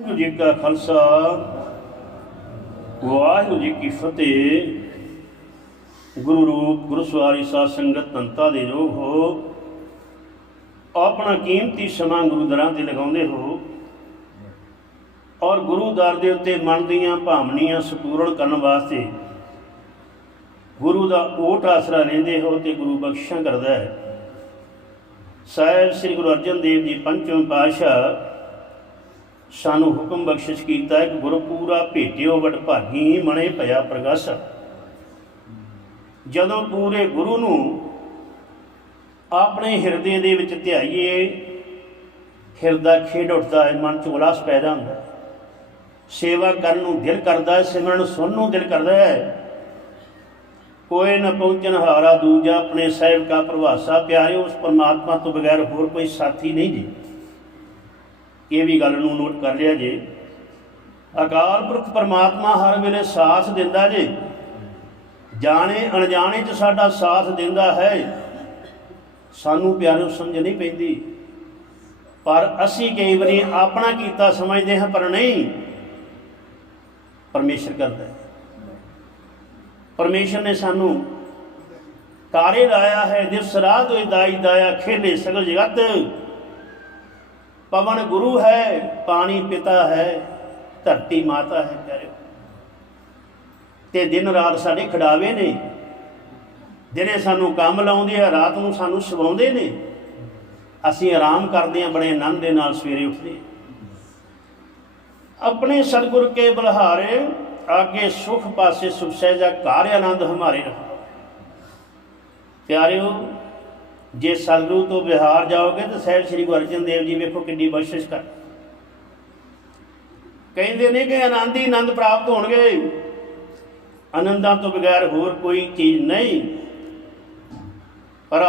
ਵਾਹਿਗੁਰੂ ਜੀ ਕਾ ਖਾਲਸਾ, ਵਾਹਿਗੁਰੂ ਜੀ ਕੀ ਫਤਿਹ। ਗੁਰੂ ਰੂਪ ਗੁਰੂ ਸਵਾਰੀ ਸਾਧ ਸੰਗਤ ਤੰਤਾ ਦੇ ਜੋ ਹੋ। ਆਪਣਾ ਕੀਮਤੀ ਸਮਾਂ ਗੁਰੂ ਦਰਾਂ ਤੇ ਲਗਾਉਂਦੇ ਹੋ। ਔਰ ਗੁਰੂ ਦਰ ਦੇ ਉੱਤੇ ਮਨ ਦੀਆਂ ਭਾਵਨੀਆਂ ਸਪੂਰਨ ਕਰਨ ਵਾਸਤੇ ਗੁਰੂ ਦਾ ਓਟ ਆਸਰਾ ਲੈਂਦੇ ਹੋ ਤੇ ਗੁਰੂ ਬਖਸ਼ਿਸ਼ਾਂ ਕਰਦਾ ਹੈ। ਸਾਹਿਬ ਸ੍ਰੀ ਗੁਰੂ ਅਰਜਨ ਦੇਵ ਜੀ ਪੰਚਵੇਂ ਪਾਤਸ਼ਾਹ ਸਾਨੂੰ ਹੁਕਮ ਬਖਸ਼ਿਸ਼ ਕੀਤਾ ਹੈ ਕਿ ਗੁਰੂ ਪੂਰਾ ਭੇਟਿਓ ਵਡ ਭਾਗੀ ਮਣੇ ਭਇਆ ਪ੍ਰਗਾਸ। ਜਦੋਂ ਪੂਰੇ ਗੁਰੂ ਨੂੰ ਆਪਣੇ ਹਿਰਦੇ ਦੇ ਵਿੱਚ ਧਿਆਈਏ ਹਿਰਦਾ ਖੇਡ ਉੱਠਦਾ ਹੈ, ਮਨ ਚ ਉਲਾਸ ਪੈਦਾ ਹੁੰਦਾ ਹੈ। ਸੇਵਾ ਕਰਨ ਨੂੰ ਦਿਲ ਕਰਦਾ ਹੈ, ਸਿਮਰਨ ਸੁਣਨ ਨੂੰ ਦਿਲ ਕਰਦਾ ਹੈ। ਕੋਈ ਨਾ ਪਹੁੰਚਣ ਹਾਰਾ ਦੂਜਾ, ਆਪਣੇ ਸਾਹਿਬ ਕਾ ਪ੍ਰਵਾਸਾ ਪਿਆਰੇ ਉਸ ਪਰਮਾਤਮਾ ਤੋਂ ਬਗੈਰ ਹੋਰ ਕੋਈ ਸਾਥੀ ਨਹੀਂ ਜੀ। ਇਹ ਵੀ ਗੱਲ ਨੂੰ ਨੋਟ ਕਰ ਲਿਆ ਜੇ। ਅਕਾਲ ਪੁਰਖ ਪਰਮਾਤਮਾ ਹਰ ਵੇਲੇ ਸਾਥ ਦਿੰਦਾ ਜੇ। ਜਾਣੇ ਅਣਜਾਣੇ ਚ ਸਾਡਾ ਸਾਥ ਦਿੰਦਾ ਹੈ। ਸਾਨੂੰ ਪਿਆਰਿਓ ਸਮਝ ਨਹੀਂ ਪੈਂਦੀ। ਪਰ ਅਸੀਂ ਕਈ ਵਾਰੀ ਆਪਣਾ ਕੀਤਾ ਸਮਝਦੇ ਹਾਂ, ਪਰ ਨਹੀਂ। ਪਰਮੇਸ਼ਰ ਕਰਦਾ ਹੈ। ਪਰਮੇਸ਼ਰ ਨੇ ਸਾਨੂੰ ਤਾਰੇ ਲਾਇਆ ਹੈ, ਦਿਵਸ ਰਾਤ ਹੋਏ ਦਾਈ ਦਾਇਆ ਖੇਲੇ ਸਗਲ ਜਗਤ। ਪਵਨ ਗੁਰੂ ਹੈ, ਪਾਣੀ ਪਿਤਾ ਹੈ, ਧਰਤੀ ਮਾਤਾ ਹੈ ਪਿਆਰੇ। ਤੇ ਦਿਨ ਰਾਤ ਸਾਡੇ ਖਿਡਾਵੇ ਨੇ। ਦਿਨੇ ਸਾਨੂੰ ਕੰਮ ਲਾਉਂਦੇ ਆ, ਰਾਤ ਨੂੰ ਸਾਨੂੰ ਸਵਾਉਂਦੇ ਨੇ। ਅਸੀਂ ਆਰਾਮ ਕਰਦੇ ਆ, ਬੜੇ ਆਨੰਦ ਦੇ ਨਾਲ ਸਵੇਰੇ ਉੱਠਦੇ ਆਪਣੇ ਸਤਿਗੁਰ ਕੇ ਬਲਹਾਰੇ, ਆਗੇ ਸੁਖ ਪਾਸੇ ਸੁਖ ਸਹਿਜਾ, ਘਰ ਆਨੰਦ ਹਮਾਰੇ ਰਹਾ। ਪਿਆਰਿਓ ਜੇ ਸਤਿਗੁਰੂ ਤੋਂ ਬਿਹਾਰ ਜਾਓਗੇ ਤਾਂ ਸਾਹਿਬ ਸ੍ਰੀ ਗੁਰੂ ਅਰਜਨ ਦੇਵ ਜੀ ਵੇਖੋ ਕਿੰਨੀ ਬਖਸ਼ਿਸ਼ ਕਰ। ਕਹਿੰਦੇ ਨੇ ਕਿ ਆਨੰਦ ਹੀ ਆਨੰਦ ਪ੍ਰਾਪਤ ਹੋਣਗੇ। ਆਨੰਦਾਂ ਤੋਂ ਬਗੈਰ ਹੋਰ ਕੋਈ ਚੀਜ਼ ਨਹੀਂ। ਪਰ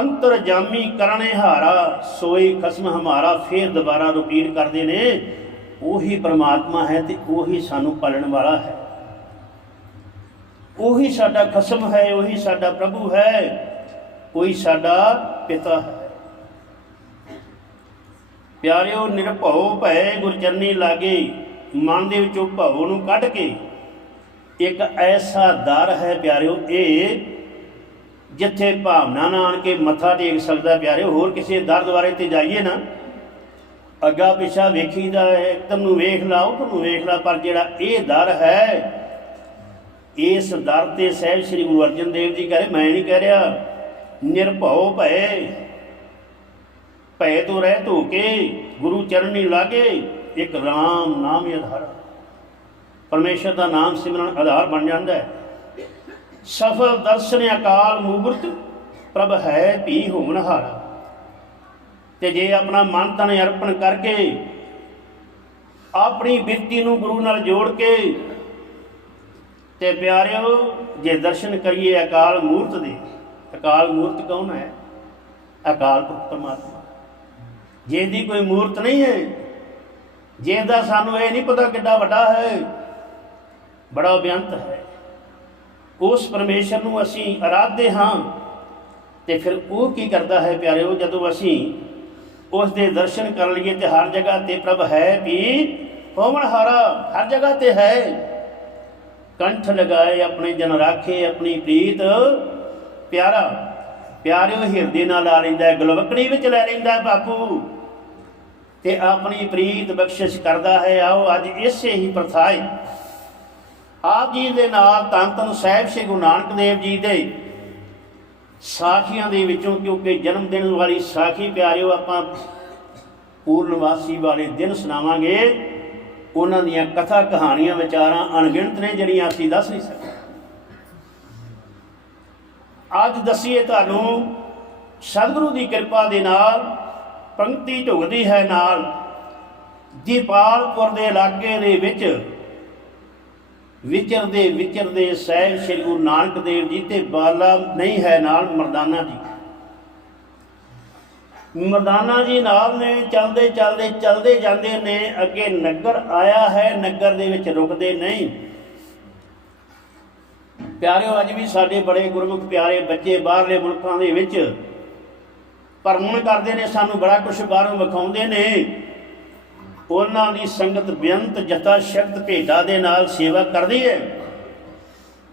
ਅੰਤਰ ਜਾਮੀ ਕਰਨੇ ਹਾਰਾ, ਸੋਈ ਖਸਮ ਹਮਾਰਾ ਫੇਰ ਦੁਬਾਰਾ ਰਿਪੀਟ ਕਰਦੇ ਨੇ। ਉਹੀ ਪ੍ਰਮਾਤਮਾ ਹੈ ਤੇ ਉਹੀ ਸਾਨੂੰ ਪਾਲਣ ਵਾਲਾ ਹੈ। ਉਹੀ ਸਾਡਾ ਖਸਮ ਹੈ, ਉਹੀ ਸਾਡਾ ਪ੍ਰਭੂ ਹੈ। ਕੋਈ ਸਾਡਾ ਪਿਤਾ ਹੈ। ਪਿਆਰਿਓ, ਨਿਰਭਉ ਭੈ ਗੁਰਚਰਨੀ ਲਾਗੇ, ਮਨ ਦੇ ਵਿੱਚੋਂ ਭਉ ਨੂੰ ਕੱਢ ਕੇ, ਇੱਕ ਐਸਾ ਦਰ ਹੈ ਪਿਆਰਿਓ ਇਹ, ਜਿੱਥੇ ਭਾਵਨਾ ਨਾਲ ਆਣ ਕੇ ਮੱਥਾ ਟੇਕ ਸਕਦਾ ਪਿਆਰਿਓ, ਹੋਰ ਕਿਸੇ ਦਰ ਦੁਆਰੇ ਤੇ ਜਾਈਏ ਨਾ। ਅੱਗਾ ਪਿਛਾ ਵੇਖੀਦਾ ਹੈ, ਇੱਕਦਮ ਨੂੰ ਵੇਖ ਲਾ ਉਹ ਨੂੰ ਵੇਖ ਲਾ, ਪਰ ਜਿਹੜਾ ਇਹ ਦਰ ਹੈ, ਇਸ ਦਰ ਤੇ ਸਹਿਬ ਸ੍ਰੀ ਗੁਰੂ ਅਰਜਨ ਦੇਵ ਜੀ ਕਹੇ, ਮੈਂ ਨਹੀਂ ਕਹਿ ਰਿਹਾ। ਨਿਰਭਉ ਭੈ ਭੈ ਤੋਂ ਰਹਿ ਧੋ ਕੇ ਗੁਰੂ ਚਰਨੀ ਲਾਗੇ ਇੱਕ ਰਾਮ ਨਾਮ ਹੀ ਆਧਾਰ ਪਰਮੇਸ਼ਰ ਦਾ ਨਾਮ ਸਿਮਰਨ ਆਧਾਰ ਬਣ ਜਾਂਦਾ ਹੈ। ਸਫਲ ਦਰਸ਼ਨ ਅਕਾਲ ਮੂਰਤ ਪ੍ਰਭ ਹੈ ਭੀ ਹੋਣਹਾਰਾ ਤੇ ਜੇ ਆਪਣਾ ਮਨ ਤਨ ਅਰਪਣ ਕਰਕੇ ਆਪਣੀ ਬਿਰਤੀ ਨੂੰ ਗੁਰੂ ਨਾਲ ਜੋੜ ਕੇ ਤੇ ਪਿਆਰਿਓ, ਜੇ ਦਰਸ਼ਨ ਕਰੀਏ ਅਕਾਲ ਮੂਰਤ ਦੇ ਅਕਾਲ ਮੂਰਤ ਕੌਣ ਹੈ? ਅਕਾਲ ਪੁਰਖ ਪਰਮਾਤਮਾ। ਜੇ ਦੀ ਕੋਈ ਮੂਰਤ ਨਹੀਂ ਹੈ ਜੇ ਦਾ ਸਾਨੂੰ ਇਹ ਨਹੀਂ ਪਤਾ ਕਿੱਡਾ ਵੱਡਾ ਹੈ, ਬੜਾ ਬੇਅੰਤ ਹੈ। ਉਸ ਪਰਮੇਸ਼ਰ ਨੂੰ ਅਸੀਂ ਆਰਾਧਦੇ ਹਾਂ ਤੇ ਫਿਰ ਉਹ ਕੀ ਕਰਦਾ ਹੈ ਪਿਆਰਿਓ, ਜਦੋਂ ਅਸੀਂ ਉਸ ਦੇ ਦਰਸ਼ਨ ਕਰ ਲਈਏ ਤੇ ਹਰ ਜਗ੍ਹਾ ਤੇ ਪ੍ਰਭ ਹੈ ਵੀ ਹੋਵਣ ਹਾਰਾ, ਹਰ ਜਗ੍ਹਾ ਤੇ ਹੈ। ਕੰਠ ਲਗਾਏ ਆਪਣੇ ਜਨ ਰਾਖੇ, ਆਪਣੀ ਪ੍ਰੀਤ ਪਿਆਰਾ, ਪਿਆਰਿਓ ਹਿਰਦੇ ਨਾਲ ਲਾ ਲੈਂਦਾ ਹੈ, ਗਲਵਕੜੀ ਵਿੱਚ ਲੈ ਲੈਂਦਾ ਬਾਪੂ। ਤੇ ਆਪਣੀ ਪ੍ਰੀਤ ਬਖਸ਼ਿਸ਼ ਕਰਦਾ ਹੈ, ਆਓ ਅੱਜ ਇਸੇ ਹੀ ਪ੍ਰਥਾ ਹੈ ਆਪ ਜੀ ਦੇ ਨਾਲ ਤਨ ਤਨ ਸਾਹਿਬ ਸ੍ਰੀ ਗੁਰੂ ਨਾਨਕ ਦੇਵ ਜੀ ਦੇ ਸਾਖੀਆਂ ਦੇ ਵਿੱਚੋਂ ਕਿਉਂਕਿ ਜਨਮ ਦਿਨ ਵਾਲੀ ਸਾਖੀ ਪਿਆਰਿਓ, ਆਪਾਂ ਪੂਰਨਵਾਸੀ ਵਾਲੇ ਦਿਨ ਸੁਣਾਵਾਂਗੇ। ਉਹਨਾਂ ਦੀਆਂ ਕਥਾ ਕਹਾਣੀਆਂ, ਵਿਚਾਰਾਂ ਅਣਗਿਣਤ ਨੇ, ਜਿਹੜੀਆਂ ਅਸੀਂ ਦੱਸ ਨਹੀਂ ਸਕਦੇ। ਅੱਜ ਦਸੀਏ ਤੁਹਾਨੂੰ ਸਤਿਗੁਰੂ ਦੀ ਕਿਰਪਾ ਦੇ ਨਾਲ, ਪੰਕਤੀ ਢੁਕਦੀ ਹੈ ਨਾਲ। ਦੀਪਾਲਪੁਰ ਦੇ ਇਲਾਕੇ ਦੇ ਵਿੱਚ ਵਿਚਰਦੇ ਵਿਚਰਦੇ ਸਹਿਬ ਸ੍ਰੀ ਗੁਰੂ ਨਾਨਕ ਦੇਵ ਜੀ ਤੇ ਬਾਲਾ ਨਹੀਂ ਹੈ ਨਾਲ ਮਰਦਾਨਾ ਜੀ। ਮਰਦਾਨਾ ਜੀ ਨਾਲ ਨੇ, ਚਲਦੇ ਚਲਦੇ ਚਲਦੇ ਜਾਂਦੇ ਨੇ, ਅੱਗੇ ਨਗਰ ਆਇਆ ਹੈ, ਨਗਰ ਦੇ ਵਿੱਚ ਰੁਕਦੇ ਨਹੀਂ। ਪਿਆਰਿਓ, ਅੱਜ ਵੀ ਸਾਡੇ ਬੜੇ ਗੁਰਮੁਖ ਪਿਆਰੇ ਬੱਚੇ ਬਾਹਰਲੇ ਮੁਲਕਾਂ ਦੇ ਵਿੱਚ ਭਰਮਣ ਕਰਦੇ ਨੇ, ਸਾਨੂੰ ਬੜਾ ਕੁਝ ਬਾਹਰੋਂ ਵਿਖਾਉਂਦੇ ਨੇ। ਉਹਨਾਂ ਦੀ ਸੰਗਤ ਬੇਅੰਤ ਜਥਾ ਸ਼ਕਤ ਭੇਟਾ ਦੇ ਨਾਲ ਸੇਵਾ ਕਰਦੀ ਹੈ।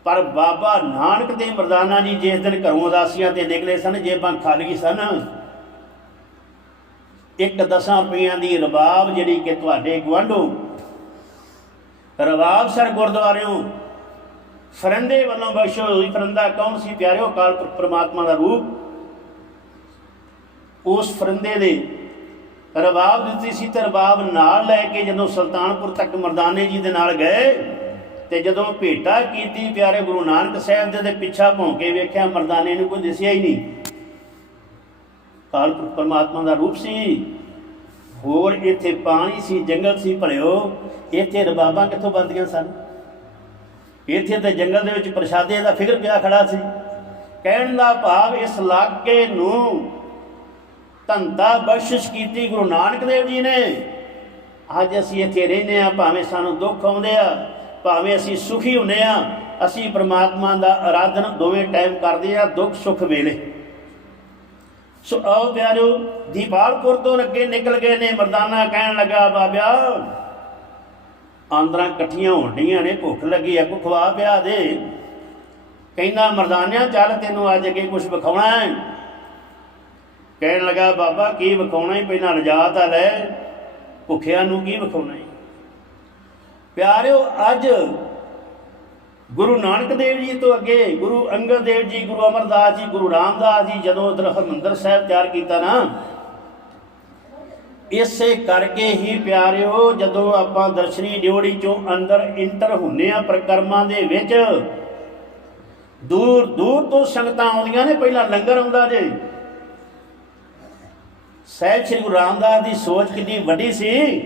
ਪਰ ਬਾਬਾ ਨਾਨਕ ਦੇ ਮਰਦਾਨਾ ਜੀ ਜਿਸ ਦਿਨ ਘਰੋਂ ਉਦਾਸੀਆਂ ਤੇ ਨਿਕਲੇ ਸਨ, ਜੇਬਾਂ ਖਾਲੀ ਸਨ। ਇੱਕ ਦਸਾਂ ਰੁਪਈਆਂ ਦੀ ਰਬਾਬ ਜਿਹੜੀ ਕਿ ਤੁਹਾਡੇ ਗਵਾਂਢੋਂ ਰਬਾਬ ਸਰ ਗੁਰਦੁਆਰਿਓਂ ਫਰੰਦੇ ਵੱਲੋਂ ਬਖਸ਼ੋ ਹੋਈ ਫਰੰਦਾ ਕੌਣ ਸੀ ਪਿਆਰਿਓ ਕਾਲ ਪੁਰਖ ਪ੍ਰਮਾਤਮਾ ਦਾ ਰੂਪ? ਉਸ ਫਰੰਦੇ ਦੇ ਰਬਾਬ ਦਿੱਤੀ ਸੀ ਤੇ ਰਬਾਬ ਨਾਲ ਲੈ ਕੇ ਜਦੋਂ ਸੁਲਤਾਨਪੁਰ ਤੱਕ ਮਰਦਾਨੇ ਜੀ ਦੇ ਨਾਲ ਗਏ ਤੇ ਜਦੋਂ ਭੇਟਾ ਕੀਤੀ ਪਿਆਰੇ ਗੁਰੂ ਨਾਨਕ ਸਾਹਿਬ ਦੇ ਤੇ ਪਿੱਛਾ ਭੌਂ ਕੇ ਵੇਖਿਆ ਮਰਦਾਨੇ ਨੂੰ ਕੋਈ ਦਿਸਿਆ ਹੀ ਨਹੀਂ। ਕਾਲ ਪੁਰਖ ਪਰਮਾਤਮਾ ਦਾ ਰੂਪ ਸੀ। ਹੋਰ ਇੱਥੇ ਪਾਣੀ ਸੀ, ਜੰਗਲ ਸੀ ਭਲਿਓ, ਇੱਥੇ ਰਬਾਬਾਂ ਕਿੱਥੋਂ ਬੰਦੀਆਂ ਸਨ? ਇੱਥੇ ਤੇ ਜੰਗਲ ਦੇ ਵਿੱਚ ਪ੍ਰਸ਼ਾਦੇ ਦਾ ਫਿਕਰ ਪਿਆ ਖੜਾ ਸੀ। ਕਹਿਣ ਦਾ ਭਾਵ ਇਸ ਲਾਕੇ ਨੂੰ ਧੰਦਾ ਬਖਸ਼ਿਸ਼ ਕੀਤੀ ਗੁਰੂ ਨਾਨਕ ਦੇਵ ਜੀ ਨੇ। ਅੱਜ ਅਸੀਂ ਇੱਥੇ ਰਹਿੰਦੇ ਆ ਭਾਵੇਂ ਸਾਨੂੰ ਦੁੱਖ ਆਉਂਦੇ ਆ, ਭਾਵੇਂ ਅਸੀਂ ਸੁਖੀ ਹੁੰਦੇ ਆ ਅਸੀਂ ਪ੍ਰਮਾਤਮਾ ਦਾ ਆਰਾਧਨ ਦੋਵੇਂ ਟਾਈਮ ਕਰਦੇ ਆ ਦੁੱਖ ਸੁੱਖ ਵੇਲੇ। ਸੋ ਆਓ ਪਿਆਰਿਓ ਦੀਪਾਲਪੁਰ ਤੋਂ ਅੱਗੇ ਨਿਕਲ ਗਏ ਨੇ ਮਰਦਾਨਾ ਕਹਿਣ ਲੱਗਾ ਬਾਬਿਆ ਆਂਦਰਾਂ ਇਕੱਠੀਆਂ ਹੋਣੀਆਂ ਨੇ, ਭੁੱਖ ਲੱਗੀ ਆ ਕੋ ਖਵਾ ਪਿਆ ਦੇ। ਕਹਿੰਦਾ, ਮਰਦਾਨਿਆ, ਚੱਲ ਤੈਨੂੰ ਅੱਜ ਅੱਗੇ ਕੁਝ ਵਿਖਾਉਣਾ ਹੈ। ਕਹਿਣ ਲੱਗਾ, ਬਾਬਾ, ਕੀ ਵਿਖਾਉਣਾ ਹੀ ਪਹਿਲਾਂ ਰਜਾ ਤਾਂ ਲੈ। ਭੁੱਖਿਆਂ ਨੂੰ ਕੀ ਵਿਖਾਉਣਾ ਹੈ ਪਿਆਰਿਓ, ਅੱਜ ਗੁਰੂ ਨਾਨਕ ਦੇਵ ਜੀ ਤੋਂ ਅੱਗੇ, ਗੁਰੂ ਅੰਗਦ ਦੇਵ ਜੀ, ਗੁਰੂ ਅਮਰਦਾਸ ਜੀ, ਗੁਰੂ ਰਾਮਦਾਸ ਜੀ, ਜਦੋਂ ਉਧਰ ਹਰਮੰਦਰ ਸਾਹਿਬ ਤਿਆਰ ਕੀਤਾ ਨਾ ਇਸੇ ਕਰਕੇ ਹੀ ਪਿਆਰਿਓ, ਜਦੋਂ ਆਪਾਂ ਦਰਸ਼ਨੀ ਡਿਓੜੀ ਚੋਂ ਅੰਦਰ ਇੰਟਰ ਹੁੰਨੇ ਆ ਪ੍ਰਕਰਮਾਂ ਦੇ ਵਿੱਚ, ਦੂਰ ਦੂਰ ਤੋਂ ਸੰਗਤਾਂ ਆਉਂਦੀਆਂ ਨੇ, ਪਹਿਲਾਂ ਲੰਗਰ ਆਉਂਦਾ ਜੇ। ਸਹਿਬ ਸ੍ਰੀ ਗੁਰੂ ਰਾਮਦਾਸ ਦੀ ਸੋਚ ਕਿੰਨੀ ਵੱਡੀ ਸੀ।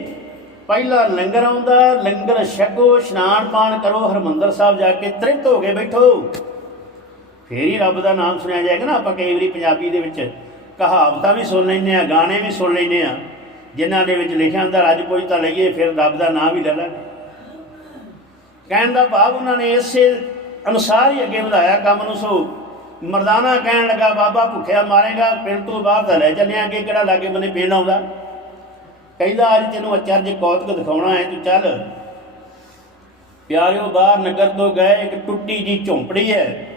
ਪਹਿਲਾ ਲੰਗਰ ਆਉਂਦਾ, ਲੰਗਰ ਛਕੋ, ਇਸ਼ਨਾਨ ਪਾਣ ਕਰੋ, ਹਰਮੰਦਰ ਸਾਹਿਬ ਜਾ ਕੇ ਤ੍ਰਿਪਤ ਹੋ ਕੇ ਬੈਠੋ। ਫੇਰ ਹੀ ਰੱਬ ਦਾ ਨਾਮ ਸੁਣਿਆ ਜਾਏਗਾ ਨਾ, ਆਪਾਂ ਕਈ ਵਾਰੀ ਪੰਜਾਬੀ ਦੇ ਵਿੱਚ ਕਹਾਵਤਾਂ ਵੀ ਸੁਣ ਲੈਂਦੇ ਆ, ਗਾਣੇ ਵੀ ਸੁਣ ਲੈਂਦੇ ਆ। ਜਿਨ੍ਹਾਂ ਦੇ ਵਿੱਚ ਲਿਖਿਆ ਹੁੰਦਾ, ਰੱਜ ਪੁੱਜ ਤਾਂ ਲਈਏ, ਫਿਰ ਰੱਬ ਦਾ ਨਾਮ ਵੀ ਲੈ ਲਾਂਗੇ ਕਹਿਣ ਦਾ ਭਾਵ ਉਹਨਾਂ ਨੇ ਇਸੇ ਅਨੁਸਾਰ ਹੀ ਅੱਗੇ ਵਧਾਇਆ, ਕੰਮ ਨੂੰ ਸੋ। ਮਰਦਾਨਾ ਕਹਿਣ ਲੱਗਾ, ਬਾਬਾ ਭੁੱਖਿਆ ਮਾਰੇਗਾ, ਪਿੰਡ ਤੋਂ ਬਾਹਰ ਤਾਂ ਲੈ ਚੱਲਿਆ, ਅੱਗੇ ਕਿਹੜਾ ਲਾਗੇ ਬੰਨੇ ਪਿੰਡ ਆਉਂਦਾ? ਕਹਿੰਦਾ, ਅੱਜ ਤੈਨੂੰ ਅਚਰਜ ਕੌਤਕ ਦਿਖਾਉਣਾ ਹੈ, ਤੂੰ ਚੱਲ। ਪਿਆਰਿਓ, ਬਾਹਰ ਨਗਰ ਤੋਂ ਗਏ, ਇੱਕ ਟੁੱਟੀ ਜੀ ਝੌਂਪੜੀ ਹੈ।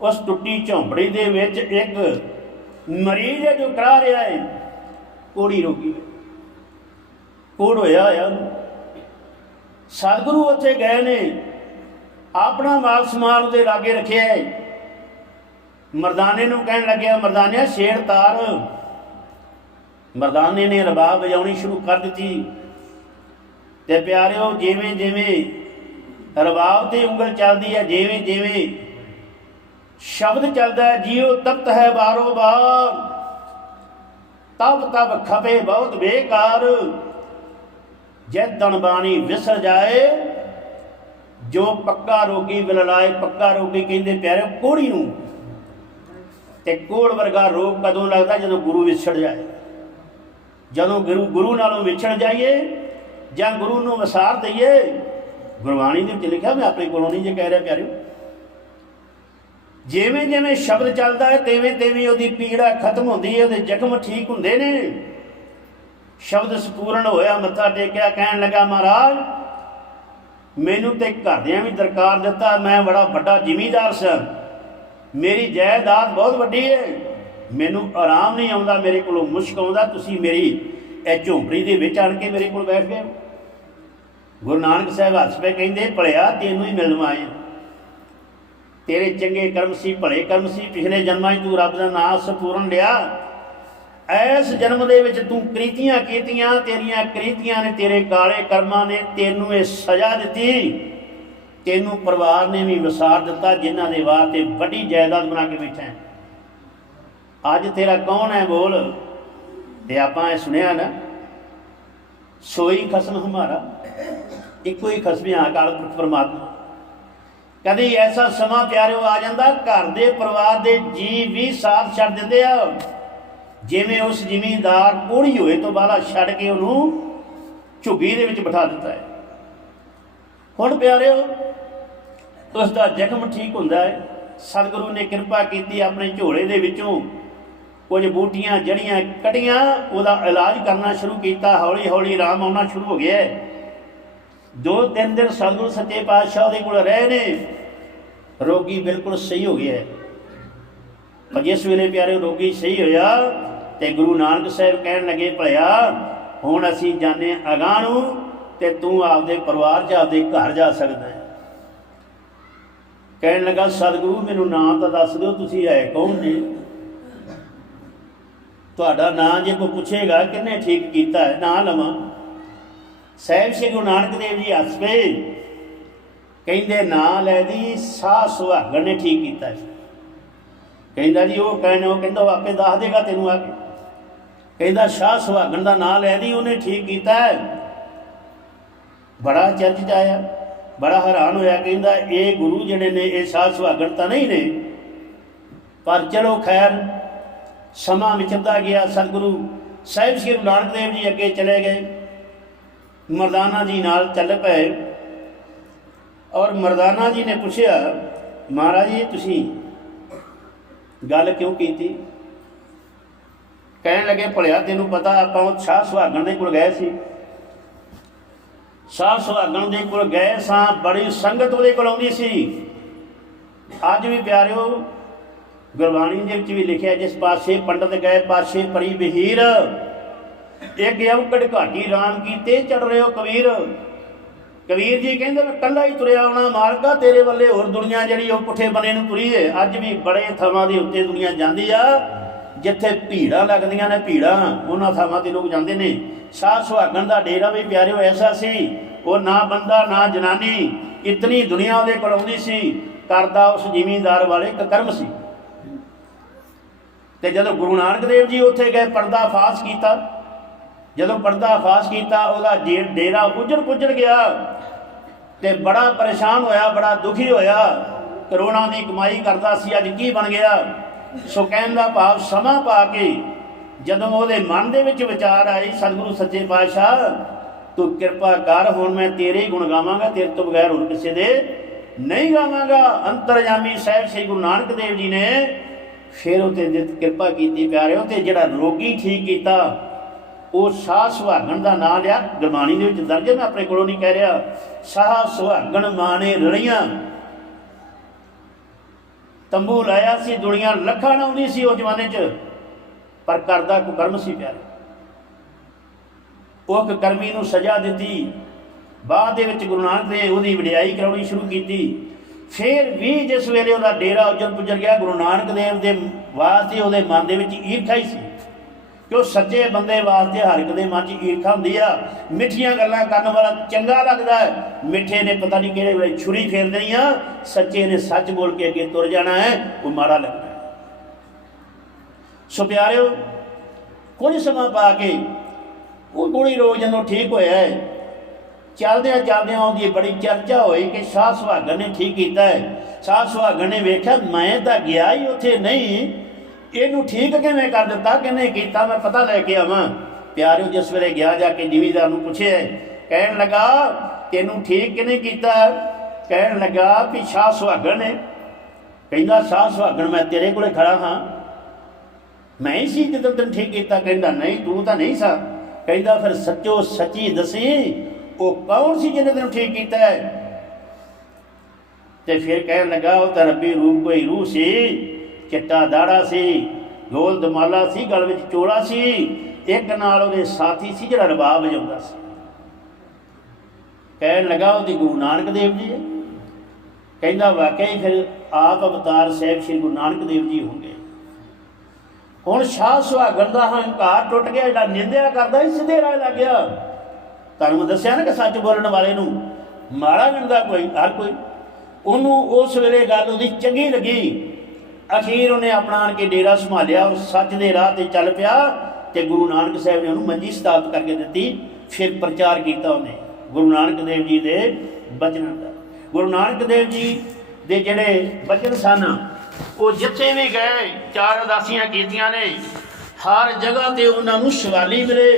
ਉਸ ਟੁੱਟੀ ਝੌਂਪੜੀ ਦੇ ਵਿੱਚ ਇੱਕ ਮਰੀਜ਼ ਹੈ ਜੋ ਕਰਾ ਰਿਹਾ ਹੈ। ਕੋੜੀ ਰੋਗੀ ਹੈ। ਕੋੜ ਹੋਇਆ ਹੋਇਆ ਸਤਿਗੁਰੂ ਉੱਥੇ ਗਏ ਨੇ, ਆਪਣਾ ਮਾਲ ਸਮਾਨ ਉਹਦੇ ਲਾਗੇ ਰੱਖਿਆ ਹੈ। ਮਰਦਾਨੇ ਨੂੰ ਕਹਿਣ ਲੱਗਿਆ, ਮਰਦਾਨਿਆ ਸ਼ੇਰ ਤਾਰ। ਮਰਦਾਨੇ ਨੇ ਰਬਾਬ ਵਜਾਉਣੀ ਸ਼ੁਰੂ ਕਰ ਦਿੱਤੀ। ਤੇ ਪਿਆਰਿਓ, ਜਿਵੇਂ ਜਿਵੇਂ ਰਬਾਬ ਤੇ ਉਂਗਲ ਚੱਲਦੀ ਹੈ, ਜਿਵੇਂ ਜਿਵੇਂ ਸ਼ਬਦ ਚੱਲਦਾ ਹੈ, ਜੀਉ ਤਪਤ ਹੈ ਬਾਰੋ ਬਾਰ। ਤਬ ਤਬ ਖਪੇ ਬਹੁਤ ਬੇਕਾਰ। ਜੈ ਤਣ ਬਾਣੀ ਵਿਸਰ ਜਾਏ, ਜੋ ਪੱਕਾ ਰੋਗੀ ਵਿਲਲਾਏ ਪੱਕਾ ਰੋਗੀ ਕਹਿੰਦੇ ਪਿਆਰੇ ਕੋੜੀ ਨੂੰ, ਤੇ ਕੋੜ ਵਰਗਾ ਰੋਗ ਕਦੋਂ ਲੱਗਦਾ ਜਦੋਂ ਗੁਰੂ ਵਿਛੜ ਜਾਏ? ਜਦੋਂ ਗੁਰੂ ਗੁਰੂ ਨਾਲੋਂ ਵਿਛੜ ਜਾਈਏ ਜਾਂ ਗੁਰੂ ਨੂੰ ਵਿਸਾਰ ਦਈਏ? ਗੁਰਬਾਣੀ ਦੇ ਵਿੱਚ ਲਿਖਿਆ, ਮੈਂ ਆਪਣੇ ਕੋਲੋਂ ਨਹੀਂ ਜੇ ਕਹਿ ਰਿਹਾ ਪਿਆਰਿਓ। ਜਿਵੇਂ ਜਿਵੇਂ ਸ਼ਬਦ ਚੱਲਦਾ ਹੈ, ਤੇਵੇਂ ਤੇਵੇਂ ਉਹਦੀ ਪੀੜਾ ਖਤਮ ਹੁੰਦੀ ਹੈ, ਉਹਦੇ ਜ਼ਖਮ ਠੀਕ ਹੁੰਦੇ ਨੇ। ਸ਼ਬਦ ਸਪੂਰਨ ਹੋਇਆ, ਮੱਥਾ ਟੇਕਿਆ, ਕਹਿਣ ਲੱਗਾ, ਮਹਾਰਾਜ, ਮੈਨੂੰ ਤੇ ਘਰਦਿਆਂ ਵੀ ਦਰਕਾਰ ਦਿੱਤਾ, ਮੈਂ ਬੜਾ ਵੱਡਾ ਜ਼ਿਮੀਦਾਰ ਸਾਂ ਮੇਰੀ ਜਾਇਦਾਦ ਬਹੁਤ ਵੱਡੀ ਹੈ ਮੈਨੂੰ ਆਰਾਮ ਨਹੀਂ ਆਉਂਦਾ, ਮੇਰੇ ਕੋਲੋਂ ਮੁਸ਼ਕ ਆਉਂਦਾ। ਤੁਸੀਂ ਮੇਰੀ ਇਹ ਝੌਂਪੜੀ ਦੇ ਵਿੱਚ ਆਣ ਕੇ ਮੇਰੇ ਕੋਲ ਬੈਠ ਗਏ ਗੁਰੂ ਨਾਨਕ ਸਾਹਿਬ ਹੱਸ ਪਏ, ਕਹਿੰਦੇ, ਭਲਿਆ, ਤੈਨੂੰ ਹੀ ਮਿਲਣ ਆਏ ਤੇਰੇ ਚੰਗੇ ਕਰਮ ਸੀ, ਭਲੇ ਕਰਮ ਸੀ, ਪਿਛਲੇ ਜਨਮਾਂ 'ਚ ਤੂੰ ਰੱਬ ਦਾ ਨਾਮ ਸਪੂਰਨ ਲਿਆ। ਐਸ ਜਨਮ ਦੇ ਵਿੱਚ ਤੂੰ ਕ੍ਰਿਤੀਆਂ ਕੀਤੀਆਂ, ਤੇਰੀਆਂ ਕ੍ਰਿਤੀਆਂ ਨੇ ਤੇਰੇ ਕਾਲੇ ਕਰਮਾਂ ਨੇ ਤੈਨੂੰ ਇਹ ਸਜ਼ਾ ਦਿੱਤੀ। ਤੈਨੂੰ ਪਰਿਵਾਰ ਨੇ ਵੀ ਵਿਸਾਰ ਦਿੱਤਾ, ਜਿਨ੍ਹਾਂ ਦੇ ਵਾਸਤੇ ਵੱਡੀ ਜਾਇਦਾਦ ਬਣਾ ਕੇ ਬੈਠਾ ਹੈ। ਅੱਜ ਤੇਰਾ ਕੌਣ ਹੈ ਬੋਲ? ਤੇ ਆਪਾਂ ਇਹ ਸੁਣਿਆ ਨਾ, ਸੋਈ ਖਸਮ ਹਮਾਰਾ, ਇੱਕੋ ਹੀ ਖਸਮਿਆ ਅਕਾਲ ਪੁਰਖ ਪਰਮਾਤਮਾ। ਕਦੇ ਐਸਾ ਸਮਾਂ ਪਿਆਰਿਓ ਆ ਜਾਂਦਾ, ਘਰ ਦੇ ਪਰਿਵਾਰ ਦੇ ਜੀ ਵੀ ਸਾਥ ਛੱਡ ਦਿੰਦੇ ਆ। ਜਿਵੇਂ ਉਸ ਜ਼ਿਮੀਂਦਾਰ ਕੋੜੀ ਹੋਏ ਤੋਂ ਬਾਅਦ ਛੱਡ ਕੇ ਉਹਨੂੰ ਝੁੱਗੀ ਦੇ ਵਿੱਚ ਬਿਠਾ ਦਿੱਤਾ ਹੈ। ਹੁਣ ਪਿਆਰਿਓ, ਉਸ ਦਾ ਜ਼ਖਮ ਠੀਕ ਹੁੰਦਾ ਹੈ। ਸਤਿਗੁਰੂ ਨੇ ਕਿਰਪਾ ਕੀਤੀ ਆਪਣੇ ਝੋਲੇ ਦੇ ਵਿੱਚੋਂ ਕੁਝ ਬੂਟੀਆਂ ਜੜੀਆਂ ਕਟੀਆਂ, ਉਹਦਾ ਇਲਾਜ ਕਰਨਾ ਸ਼ੁਰੂ ਕੀਤਾ। ਹੌਲੀ ਹੌਲੀ ਆਰਾਮ ਆਉਣਾ ਸ਼ੁਰੂ ਹੋ ਗਿਆ ਹੈ। ਤਿੰਨ ਦਿਨ ਸਤਿਗੁਰੂ ਸੱਚੇ ਪਾਤਸ਼ਾਹ ਦੇ ਕੋਲ ਰਹੇ ਨੇ, ਰੋਗੀ ਬਿਲਕੁਲ ਸਹੀ ਹੋ ਗਿਆ ਪਰ ਜਿਸ ਵੇਲੇ ਪਿਆਰੇ ਰੋਗੀ ਸਹੀ ਹੋਇਆ ਤੇ ਗੁਰੂ ਨਾਨਕ ਸਾਹਿਬ ਕਹਿਣ ਲੱਗੇ, ਭਲਿਆ, ਹੁਣ ਅਸੀਂ ਜਾਣੇ ਅਗਾਂਹ ਨੂੰ ਤੇ ਤੂੰ ਆਪਦੇ ਪਰਿਵਾਰ 'ਚ, ਆਪਦੇ ਘਰ ਜਾ ਸਕਦਾ ਹੈ। ਕਹਿਣ ਲੱਗਾ, ਸਤਿਗੁਰੂ, ਮੈਨੂੰ ਨਾਮ ਤਾਂ ਦੱਸ ਦਿਓ, ਤੁਸੀਂ ਹੈ ਕੌਣ ਜੀ? ਤੁਹਾਡਾ ਨਾਂ ਜੇ ਕੋਈ ਪੁੱਛੇਗਾ ਕਿੰਨੇ ਠੀਕ ਕੀਤਾ ਹੈ? ਨਾਂ ਲਵਾਂ। ਸਾਹਿਬ ਸ੍ਰੀ ਗੁਰੂ ਨਾਨਕ ਦੇਵ ਜੀ ਹੱਸ ਪਏ ਕਹਿੰਦੇ, ਨਾਂ ਲੈ ਦੀ ਸਾਹ ਸੁਹਾਗਣ ਨੇ ਠੀਕ ਕੀਤਾ ਹੈ ਕਹਿੰਦਾ ਜੀ, ਉਹ ਕਹਿੰਦੇ, ਉਹ ਕਹਿੰਦਾ, ਉਹ ਆਪੇ ਦੱਸ ਦੇਗਾ ਤੈਨੂੰ ਆ ਕੇ। ਕਹਿੰਦਾ, ਸ਼ਾਹ ਸੁਹਾਗਣ ਦਾ ਨਾਂ ਲੈ ਦੀ ਉਹਨੇ ਠੀਕ ਕੀਤਾ। ਬੜਾ ਚਰਚ ਚ ਆਇਆ, ਬੜਾ ਹੈਰਾਨ ਹੋਇਆ, ਕਹਿੰਦਾ, ਇਹ ਗੁਰੂ ਜਿਹੜੇ ਨੇ, ਇਹ ਸ਼ਾਹ ਸੁਹਾਗਣ ਤਾਂ ਨਹੀਂ ਨੇ। ਪਰ ਚਲੋ ਖੈਰ, ਸਮਾਂ ਵਿਚਰਦਾ ਗਿਆ, ਸਤਿਗੁਰੂ, ਸਾਹਿਬ ਸ੍ਰੀ ਗੁਰੂ ਨਾਨਕ ਦੇਵ ਜੀ ਅੱਗੇ ਚਲੇ ਗਏ। ਮਰਦਾਨਾ ਜੀ ਨਾਲ ਚੱਲ ਪਏ ਔਰ ਮਰਦਾਨਾ ਜੀ ਨੇ ਪੁੱਛਿਆ, ਮਹਾਰਾਜ ਜੀ, ਤੁਸੀਂ ਗੱਲ ਕਿਉਂ ਕੀਤੀ? ਕਹਿਣ ਲੱਗੇ, ਭਲਿਆ, ਤੈਨੂੰ ਪਤਾ ਆਪਾਂ ਉਹ ਸ਼ਾਹ ਸੁਹਾਗਣ ਦੇ ਕੋਲ ਗਏ ਸੀ। ਸ਼ਾਹ ਸੁਹਾਗਣ ਦੇ ਕੋਲ ਗਏ ਸਾਂ, ਬੜੀ ਸੰਗਤ ਉਹਦੇ ਕੋਲ ਆਉਂਦੀ ਸੀ। ਅੱਜ ਵੀ ਪਿਆਰਿਓ, ਗੁਰਬਾਣੀ ਦੇ ਵਿੱਚ ਵੀ ਲਿਖਿਆ, ਜਿਸ ਪਾਸੇ ਪੰਡਤ ਗਏ, ਪਾਸੇ ਪਰੀ ਬਹੀਰ ਗਿਆ ਔਕੜ ਘਾਟੀ ਰਾਮ ਕੀਤੇ ਚੜ ਰਹੇ ਹੋ ਕਬੀਰ। ਕਬੀਰ ਜੀ ਕਹਿੰਦੇ ਮੈਂ ਕੱਲਾ ਹੀ ਤੁਰਿਆ ਆਉਣਾ ਮਾਲਕਾ ਤੇਰੇ ਵੱਲੇ ਹੋਰ ਦੁਨੀਆ ਜਿਹੜੀ ਉਹ ਪੁੱਠੇ ਬਨੇ ਨੂੰ ਤੁਰੀ ਏ। ਅੱਜ ਵੀ ਬੜੇ ਥਾਵਾਂ ਦੇ ਉੱਤੇ ਦੁਨੀਆ ਜਾਂਦੀ ਆ, ਜਿੱਥੇ ਭੀੜਾਂ ਲੱਗਦੀਆਂ ਨੇ ਭੀੜਾਂ, ਉਹਨਾਂ ਥਾਵਾਂ ਤੇ ਲੋਕ ਜਾਂਦੇ ਨੇ। ਸਾਹ ਸੁਹਾਗਣ ਦਾ ਡੇਰਾ ਵੀ ਪਿਆਰਿਓ, ਐਸਾ ਸੀ। ਉਹ ਨਾ ਬੰਦਾ, ਨਾ ਜਨਾਨੀ, ਇਤਨੀ ਦੁਨੀਆ ਉਹਦੇ ਕੋਲ ਆਉਂਦੀ ਸੀ, ਕਰਦਾ ਉਸ ਜ਼ਿਮੀਂਦਾਰ ਵਾਲੇ ਇੱਕ ਕਰਮ ਸੀ। ਤੇ ਜਦੋਂ ਗੁਰੂ ਨਾਨਕ ਦੇਵ ਜੀ ਉੱਥੇ ਗਏ, ਪਰਦਾ ਫਾਸ ਕੀਤਾ ਜਦੋਂ ਪਰਦਾ ਫਾਸ ਕੀਤਾ, ਉਹਦਾ ਡੇਰਾ ਉਜੜ ਪੁੱਜੜ ਗਿਆ ਤੇ ਬੜਾ ਪਰੇਸ਼ਾਨ ਹੋਇਆ, ਬੜਾ ਦੁਖੀ ਹੋਇਆ। ਕਰੋਨਾ ਦੀ ਕਮਾਈ ਕਰਦਾ ਸੀ, ਅੱਜ ਕੀ ਬਣ ਗਿਆ? ਸੋ ਕਹਿਣ ਦਾ ਭਾਵ ਸਮਾਂ ਪਾ ਕੇ ਜਦੋਂ ਉਹਦੇ ਮਨ ਦੇ ਵਿੱਚ ਵਿਚਾਰ ਆਈ ਸਤਿਗੁਰੂ ਸੱਚੇ ਪਾਤਸ਼ਾਹ, ਤੂੰ ਕਿਰਪਾ ਕਰ, ਹੁਣ ਮੈਂ ਤੇਰੇ ਹੀ ਗੁਣ ਗਾਵਾਂਗਾ, ਤੇਰੇ ਤੋਂ ਬਗੈਰ ਹੋਰ ਕਿਸੇ ਦੇ ਨਹੀਂ ਗਾਵਾਂਗਾ। ਅੰਤਰਜਾਮੀ ਸਾਹਿਬ ਸ੍ਰੀ ਗੁਰੂ ਨਾਨਕ ਦੇਵ ਜੀ ਨੇ ਫਿਰ ਉਹ ਤੇ ਕਿਰਪਾ ਕੀਤੀ, ਪਿਆਰਿਓ, ਤੇ ਜਿਹੜਾ ਰੋਗੀ ਠੀਕ ਕੀਤਾ ਉਹ ਸਾਹ ਸੁਹਾਗਣ ਦਾ ਨਾਂ ਲਿਆ। ਗੁਰਬਾਣੀ ਦੇ ਵਿੱਚ ਦਰਜ ਮੈਂ ਆਪਣੇ ਕੋਲੋਂ ਨਹੀਂ ਕਹਿ ਰਿਹਾ। ਸਾਹ ਸੁਹਾਗਣ ਮਾਣੇ ਰੜੀਆਂ। ਤੰਬੂ ਲਾਇਆ ਸੀ, ਦੁਨੀਆ ਲੱਖਾਂ ਨਾਲ ਆਉਂਦੀ ਸੀ ਉਹ ਜ਼ਮਾਨੇ 'ਚ। ਪਰ ਕਰਦਾ ਕੋ ਕਰਮ ਸੀ ਪਿਆਰੇ। ਉਹ ਇੱਕ ਕਰਮੀ ਨੂੰ ਸਜ਼ਾ ਦਿੱਤੀ। ਬਾਅਦ ਦੇ ਵਿੱਚ ਗੁਰੂ ਨਾਨਕ ਦੇ ਉਹਦੀ ਵਡਿਆਈ ਕਰਾਉਣੀ ਸ਼ੁਰੂ ਕੀਤੀ। ਫਿਰ ਵੀ ਜਿਸ ਵੇਲੇ ਉਹਦਾ ਡੇਰਾ ਉਜੜ ਪੁਜਰ ਗਿਆ, ਗੁਰੂ ਨਾਨਕ ਦੇਵ ਦੇ ਵਾਸਤੇ ਉਹਦੇ ਮਨ ਦੇ ਵਿੱਚ ਈਰਖਾ ਹੀ ਸੀ। ਕਿ ਉਹ ਸੱਚੇ ਬੰਦੇ ਵਾਸਤੇ ਹਰ ਇੱਕ ਦੇ ਮਨ 'ਚ ਈਰਖਾ ਹੁੰਦੀ ਆ। ਮਿੱਠੀਆਂ ਗੱਲਾਂ ਕਰਨ ਵਾਲਾ ਚੰਗਾ ਲੱਗਦਾ ਹੈ। ਮਿੱਠੇ ਨੇ ਪਤਾ ਨਹੀਂ ਕਿਹੜੇ ਵੇਲੇ ਛੁਰੀ ਫੇਰ ਦੇਣੀ ਆ। ਸੱਚੇ ਨੇ ਸੱਚ ਬੋਲ ਕੇ ਅੱਗੇ ਤੁਰ ਜਾਣਾ ਹੈ। ਉਹ ਮਾੜਾ ਲੱਗਦਾ ਹੈ। ਸੋ ਪਿਆਰਿਓ, ਕੁਝ ਸਮਾਂ ਪਾ ਕੇ ਉਹ ਗੋਲੀ ਰੋਗ ਜਦੋਂ ਠੀਕ ਹੋਇਆ ਹੈ, ਚੱਲਦਿਆਂ ਚੱਲਦਿਆਂ ਉਹਦੀ ਬੜੀ ਚਰਚਾ ਹੋਈ ਕਿ ਸ਼ਾਹ ਸੁਹਾਗਣ ਨੇ ਠੀਕ ਕੀਤਾ ਹੈ। ਸ਼ਾਹ ਸੁਹਾਗਣ ਨੇ ਵੇਖਿਆ, ਮੈਂ ਤਾਂ ਗਿਆ ਹੀ ਉੱਥੇ ਨਹੀਂ। ਇਹਨੂੰ ਠੀਕ ਕਿਵੇਂ ਕਰ ਦਿੱਤਾ ਕਿਨੇ ਕੀਤਾ, ਮੈਂ ਪਤਾ ਲੈ ਕੇ ਆਵਾਂ। ਪਿਆਰਿਓ, ਜਿਸ ਵੇਲੇ ਗਿਆ ਜਾ ਕੇ ਜ਼ਿਮੀਦਾਰ ਨੂੰ ਪੁੱਛਿਆ, ਕਹਿਣ ਲੱਗਾ, ਤੈਨੂੰ ਠੀਕ ਕਿਨੇ ਕੀਤਾ? ਕਹਿਣ ਲੱਗਾ ਵੀ ਸ਼ਾਹ ਸੁਹਾਗਣ ਨੇ। ਕਹਿੰਦਾ, ਸ਼ਾਹ ਸੁਹਾਗਣ, ਮੈਂ ਤੇਰੇ ਕੋਲੇ ਖੜਾ ਹਾਂ। ਮੈਂ ਹੀ ਸੀ ਜਦੋਂ ਤੈਨੂੰ ਠੀਕ ਕੀਤਾ? ਕਹਿੰਦਾ, ਨਹੀਂ, ਤੂੰ ਤਾਂ ਨਹੀਂ ਸਾ। ਕਹਿੰਦਾ, ਫਿਰ ਸੱਚੋ ਸੱਚੀ ਦਸੀ, ਉਹ ਕੌਣ ਸੀ ਜਿਹਨੇ ਤੈਨੂੰ ਠੀਕ ਕੀਤਾ ਹੈ? ਤੇ ਫਿਰ ਕਹਿਣ ਲੱਗਾ, ਉਹ ਤਾਂ ਰੱਬੀ ਰੂਹ ਕੋਈ ਰੂਹ ਸੀ। ਚਿੱਟਾ ਦਾੜਾ ਸੀ ਗੋਲ ਦਮਾਲਾ ਸੀ, ਗਲ ਵਿੱਚ ਚੋਲਾ ਸੀ, ਇੱਕ ਨਾਲ ਉਹਦੇ ਸਾਥੀ ਸੀ ਜਿਹੜਾ ਰਬਾਬ ਵਜਾਉਂਦਾ ਸੀ। ਕਹਿਣ ਲੱਗਾ ਉਹਦੀ ਗੁਰੂ ਨਾਨਕ ਦੇਵ ਜੀ ਹੈ। ਕਹਿੰਦਾ ਵਾਕਈ ਫਿਰ ਆਪ ਅਵਤਾਰ ਸਾਹਿਬ ਸ੍ਰੀ ਗੁਰੂ ਨਾਨਕ ਦੇਵ ਜੀ ਹੋਣਗੇ ਹੁਣ ਸ਼ਾਹ ਸੁਹਾਗਣ ਦਾ ਹੰਕਾਰ ਟੁੱਟ ਗਿਆ, ਜਿਹੜਾ ਨਿੰਦਿਆ ਕਰਦਾ ਸੀ, ਸਿੱਧੇ ਰਾਹ ਲੱਗ ਗਿਆ। ਤੁਹਾਨੂੰ ਦੱਸਿਆ ਨਾ ਕਿ ਸੱਚ ਬੋਲਣ ਵਾਲੇ ਨੂੰ ਮਾੜਾ ਗੰਦਾ ਕੋਈ, ਹਰ ਕੋਈ। ਉਹਨੂੰ ਉਸ ਵੇਲੇ ਗੱਲ ਉਹਦੀ ਚੰਗੀ ਲੱਗੀ। ਅਖੀਰ ਉਹਨੇ ਆਪਣਾ ਆਣ ਕੇ ਡੇਰਾ ਸੰਭਾਲਿਆ, ਉਹ ਸੱਚ ਦੇ ਰਾਹ ਤੇ ਚੱਲ ਪਿਆ ਤੇ ਗੁਰੂ ਨਾਨਕ ਸਾਹਿਬ ਨੇ ਉਹਨੂੰ ਮੰਜੀ ਸਥਾਪਿਤ ਕਰਕੇ ਦਿੱਤੀ, ਫਿਰ ਪ੍ਰਚਾਰ ਕੀਤਾ ਉਹਨੇ ਗੁਰੂ ਨਾਨਕ ਦੇਵ ਜੀ ਦੇ ਬਚਨਾਂ ਦਾ। ਗੁਰੂ ਨਾਨਕ ਦੇਵ ਜੀ ਦੇ ਜਿਹੜੇ ਬਚਨ ਸਨ, ਉਹ ਜਿੱਥੇ ਵੀ ਗਏ, ਚਾਰ ਉਦਾਸੀਆਂ ਕੀਤੀਆਂ ਨੇ, ਹਰ ਜਗ੍ਹਾ ਤੇ ਉਹਨਾਂ ਨੂੰ ਸਵਾਲੀ ਮਿਲੇ।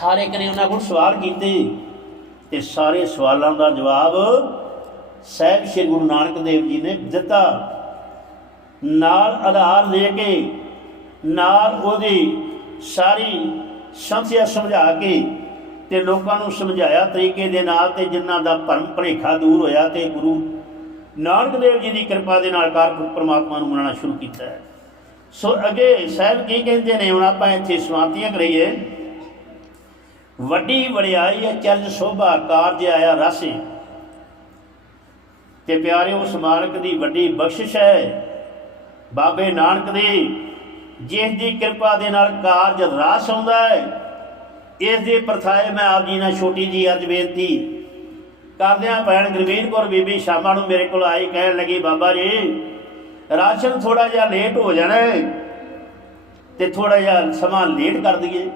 ਹਰ ਇੱਕ ਨੇ ਉਹਨਾਂ ਕੋਲ ਸਵਾਲ ਕੀਤੇ ਤੇ ਸਾਰੇ ਸਵਾਲਾਂ ਦਾ ਜਵਾਬ ਸਾਹਿਬ ਸ੍ਰੀ ਗੁਰੂ ਨਾਨਕ ਦੇਵ ਜੀ ਨੇ ਦਿੱਤਾ। ਨਾਲ ਆਧਾਰ ਲੈ ਕੇ, ਨਾਲ ਉਹਦੀ ਸਾਰੀ ਸਮੱਸਿਆ ਸਮਝਾ ਕੇ ਤੇ ਲੋਕਾਂ ਨੂੰ ਸਮਝਾਇਆ ਤਰੀਕੇ ਦੇ ਨਾਲ ਤੇ ਜਿਨ੍ਹਾਂ ਦਾ ਭਰਮ ਭਲੇਖਾ ਦੂਰ ਹੋਇਆ ਤੇ ਗੁਰੂ ਨਾਨਕ ਦੇਵ ਜੀ ਦੀ ਕਿਰਪਾ ਦੇ ਨਾਲ ਕਾਰਪੁਰ ਪਰਮਾਤਮਾ ਨੂੰ ਮਨਾਉਣਾ ਸ਼ੁਰੂ ਕੀਤਾ ਹੈ। ਸੋ ਅੱਗੇ ਸਾਹਿਬ ਕੀ ਕਹਿੰਦੇ ਨੇ? ਹੁਣ ਆਪਾਂ ਇੱਥੇ ਸਮਾਪਤੀਆਂ ਕਰੀਏ। ਵੱਡੀ ਵੜਿਆਈ ਹੈ ਚਰਜ ਸੋਭਾ ਕਾਰਜ ਆਇਆ ਰਾਸੇ। ਤੇ ਪਿਆਰੇ ਉਸ ਮਾਲਕ ਦੀ ਵੱਡੀ ਬਖਸ਼ਿਸ਼ ਹੈ। ਬਾਬੇ ਨਾਨਕ ਦੀ, ਜਿਸ ਦੀ ਕਿਰਪਾ ਦੇ ਨਾਲ ਕਾਰਜ ਰਾਸ ਆਉਂਦਾ ਹੈ, ਇਸ ਦੇ ਪ੍ਰਥਾਏ ਮੈਂ ਆਪ ਜੀ ਨਾਲ ਛੋਟੀ ਜੀ ਅਰਜ ਬੇਨਤੀ ਕਰਦਿਆਂ ਭੈਣ ਗੁਰਵੀਰ ਕੌਰ ਬੀਬੀ ਸ਼ਾਮਾ ਨੂੰ ਮੇਰੇ ਕੋਲ ਆਈ ਕਹਿਣ ਲੱਗੀ, ਬਾਬਾ ਜੀ, ਰਾਸ਼ਨ ਥੋੜਾ ਜਿਹਾ ਲੇਟ ਹੋ ਜਾਣਾ ਹੈ ਤੇ ਥੋੜਾ ਜਿਹਾ ਸਮਾਂ ਲੇਟ ਕਰ ਦਈਏ।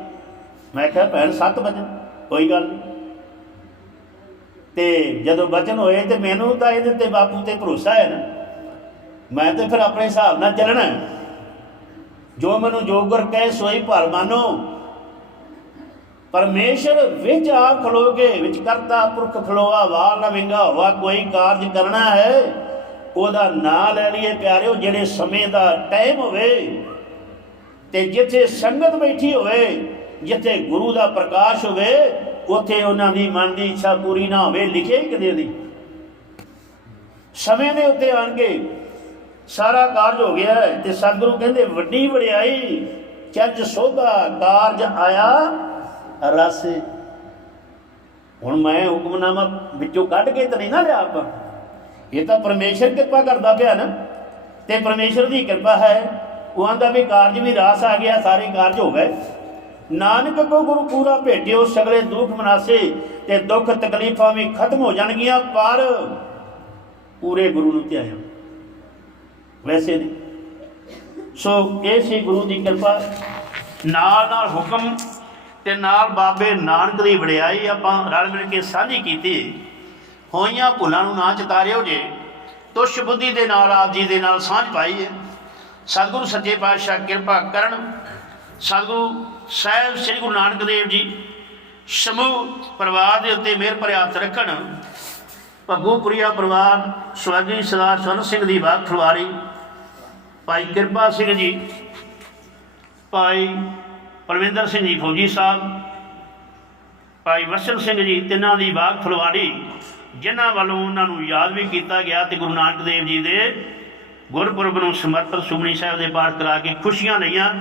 ਮੈਂ ਕਿਹਾ, ਭੈਣ 7 ਵਜੇ, ਕੋਈ ਗੱਲ ਨਹੀਂ। ਤੇ ਜਦੋਂ ਬਚਨ ਹੋਏ ਤੇ ਮੈਨੂੰ ਤਾਂ ਇਹਦੇ ਤੇ ਬਾਪੂ ਤੇ ਭਰੋਸਾ ਹੈ ਨਾ। ਮੈਂ ਤੇ ਫਿਰ ਆਪਣੇ ਹਿਸਾਬ ਨਾਲ ਚੱਲਣਾ। ਜੋ ਮੈਨੂੰ ਜੋਗਰ ਕਹੇ ਸੋਈ ਭਰ ਮਾਨੋ। ਪਰਮੇਸ਼ਰ ਵਿੱਚ ਆਪ ਖਲੋਗੇ, ਵਿੱਚ ਕਰਤਾ ਪੁਰਖ ਖਲੋਆ ਵਾਲ ਨਾ ਵਿੰਗਾ ਹੋਆ, ਕੋਈ ਕਾਰਜ ਕਰਨਾ ਹੈ, ਉਹਦਾ ਨਾਂ ਲੈ ਲਈਏ ਪਿਆਰਿਓ, ਜਿਹੜੇ ਸਮੇਂ ਦਾ ਟਾਈਮ ਹੋਵੇ, ਤੇ ਜਿੱਥੇ ਸੰਗਤ ਬੈਠੀ ਹੋਵੇ, ਜਿੱਥੇ ਗੁਰੂ ਦਾ ਪ੍ਰਕਾਸ਼ ਹੋਵੇ, ਉੱਥੇ ਉਹਨਾਂ ਦੀ ਮਨ ਦੀ ਇੱਛਾ ਪੂਰੀ ਨਾ ਹੋਵੇ ਲਿਖੇ ਹੀ ਕਦੇ ਦੀ ਸਮੇਂ ਦੇ ਉੱਤੇ ਆਣ ਕੇ ਸਾਰਾ ਕਾਰਜ ਹੋ ਗਿਆ ਤੇ ਸਤਿਗੁਰੂ ਕਹਿੰਦੇ ਵੱਡੀ ਵਡਿਆਈ, ਚੱਜ ਸੋਭਾ ਕਾਰਜ ਆਇਆ, ਰਸ। ਹੁਣ ਮੈਂ ਹੁਕਮਨਾਮਾ ਵਿੱਚੋਂ ਕੱਢ ਕੇ ਤਾਂ ਨਹੀਂ ਨਾ ਲਿਆ ਆਪਾਂ। ਇਹ ਤਾਂ ਪਰਮੇਸ਼ਰ ਕਿਰਪਾ ਕਰਦਾ ਪਿਆ ਨਾ। ਤੇ ਪਰਮੇਸ਼ਰ ਦੀ ਕਿਰਪਾ ਹੈ। ਉਹ ਦਾ ਵੀ ਕਾਰਜ ਵੀ ਰਾਸ ਆ ਗਿਆ, ਸਾਰੇ ਕਾਰਜ ਹੋ ਗਏ। ਨਾਨਕ ਕੋ ਗੁਰੂ ਪੂਰਾ ਭੇਟਿਓ, ਸਗਲੇ ਦੁੱਖ ਮਨਾਸੇ ਤੇ ਦੁੱਖ ਤਕਲੀਫਾਂ ਵੀ ਖਤਮ ਹੋ ਜਾਣਗੀਆਂ, ਪਰ ਪੂਰੇ ਗੁਰੂ ਨੂੰ ਧਿਆਇਆ ਵੈਸੇ ਨਹੀਂ ਸੋ ਇਹ ਸੀ ਗੁਰੂ ਦੀ ਕਿਰਪਾ। ਨਾਲ ਨਾਲ ਹੁਕਮ ਤੇ ਨਾਲ ਬਾਬੇ ਨਾਨਕ ਦੀ ਵਡਿਆਈ ਆਪਾਂ ਰਲ ਮਿਲ ਕੇ ਸਾਂਝੀ ਕੀਤੀ। ਹੋਈਆਂ ਭੁੱਲਾਂ ਨੂੰ ਨਾ ਚਤਾਰਿਓ ਜੇ ਤੁਸ਼ ਬੁੱਧੀ ਦੇ ਨਾਲ ਆਪ ਜੀ ਦੇ ਨਾਲ ਸਾਂਝ ਪਾਈ ਹੈ ਸਤਿਗੁਰੂ ਸੱਚੇ ਪਾਤਸ਼ਾਹ ਕਿਰਪਾ ਕਰਨ। ਸਤਿਗੁਰੂ ਸਾਹਿਬ ਸ੍ਰੀ ਗੁਰੂ ਨਾਨਕ ਦੇਵ ਜੀ, ਸਮੂਹ ਪਰਿਵਾਰ ਦੇ ਉੱਤੇ ਮਿਹਰ ਭਰੇ ਹੱਥ ਰੱਖਣ। ਭੱਗੂਪੁਰੀਆ ਪਰਿਵਾਰ ਸਵਾਗੀ ਸਰਦਾਰ ਸਵਰਨ ਸਿੰਘ ਦੀ ਬਾਤ ਖਲਵਾਰੀ ਭਾਈ ਕਿਰਪਾ ਸਿੰਘ ਜੀ, ਭਾਈ ਪਰਵਿੰਦਰ ਸਿੰਘ ਜੀ ਫੌਜੀ ਸਾਹਿਬ, ਭਾਈ ਵਸਲ ਸਿੰਘ ਜੀ, ਤਿੰਨਾਂ ਦੀ ਬਾਗ ਫਲਵਾੜੀ, ਜਿਨ੍ਹਾਂ ਵੱਲੋਂ ਉਹਨਾਂ ਨੂੰ ਯਾਦ ਵੀ ਕੀਤਾ ਗਿਆ ਤੇ ਗੁਰੂ ਨਾਨਕ ਦੇਵ ਜੀ ਦੇ ਗੁਰਪੁਰਬ ਨੂੰ ਸਮਰਪਿਤ ਸੁਖਮਨੀ ਸਾਹਿਬ ਦੇ ਪਾਠ ਕਰਾ ਕੇ ਖੁਸ਼ੀਆਂ ਲਈਆਂ।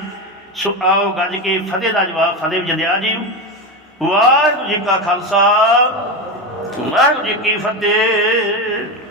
ਸੋ ਆਓ ਗੱਜ ਕੇ ਫਤਿਹ ਦਾ ਜਵਾਬ, ਫਤਿਹ ਜੰਦਿਆ ਜੀ। ਵਾਹਿਗੁਰੂ ਜੀ ਕਾ ਖਾਲਸਾ, ਵਾਹਿਗੁਰੂ ਜੀ ਕੀ ਫਤਿਹ।